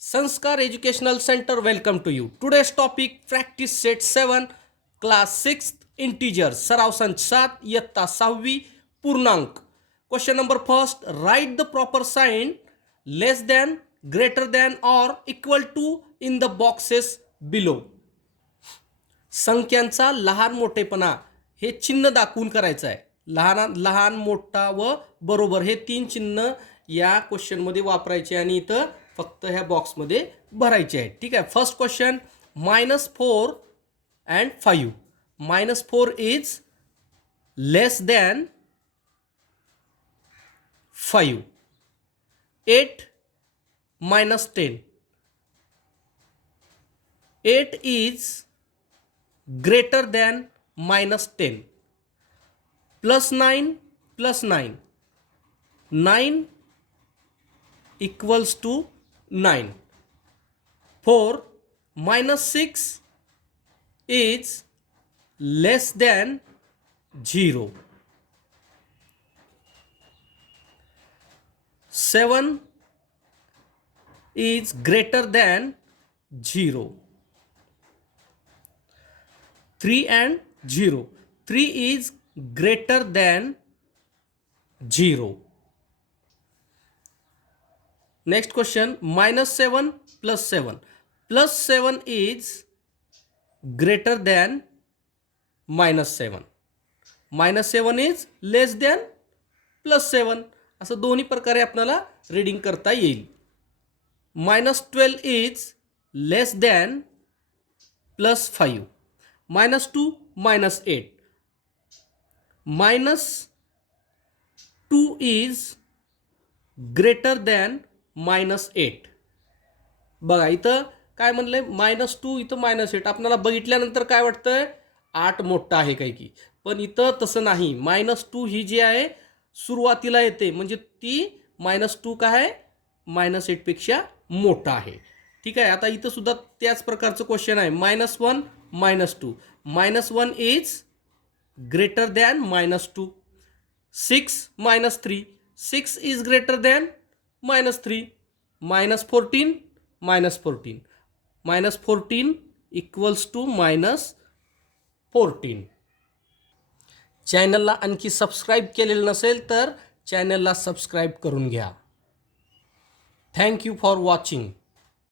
Sanskar Educational Center welcome to you. Today's topic practice set 7 class 6th integer सराव संच 7 इयत्ता 6वी पूर्णांक. Question number first, write the proper sign less than, greater than or equal to in the boxes below. संख्यांचा लहान मोठेपणा हे चिन्ह दाखवून करायचं आहे. लहान मोठा व बरोबर हे तीन चिन्ह या क्वेश्चन मध्ये वापरायचे आणि इथं फक्त ह्या बॉक्स मध्ये भरायचे आहे. ठीक आहे. First question -4 and 5. -4 is less than 5. 8 minus 10. 8 is greater than -10. +9 plus 9. 9 equals to 9. 4 minus 6 is less than 0. 7 is greater than 0. 3 and 0. 3 is greater than 0. Next question, -7 plus 7. Plus 7 is greater than -7. -7 is less than +7. असं दोन्ही प्रकारे आपल्याला reading करता येईल. -12 is less than +5. -2 -8. -2 is greater than -8. बघा इथं काय म्हणलंय -2 इथं -8. आपल्याला बघितल्यानंतर काय वाटतंय 8 मोठा आहे काही की, पण इथं तसं नाही. -2 ही जी आहे सुरुवातीला येते म्हणजे ती -2 काय आहे -8 पेक्षा मोठा आहे. ठीक आहे. आता इथं सुद्धा त्याच प्रकारचं क्वेश्चन आहे. -1 -2. -1 is greater than -2. 6 -3. 6 is greater than -3. -14 -14. -14 equals to -14. चॅनलला आणखी सबस्क्राईब केलेलं नसेल तर चॅनलला सबस्क्राईब करून घ्या. Thank you for watching.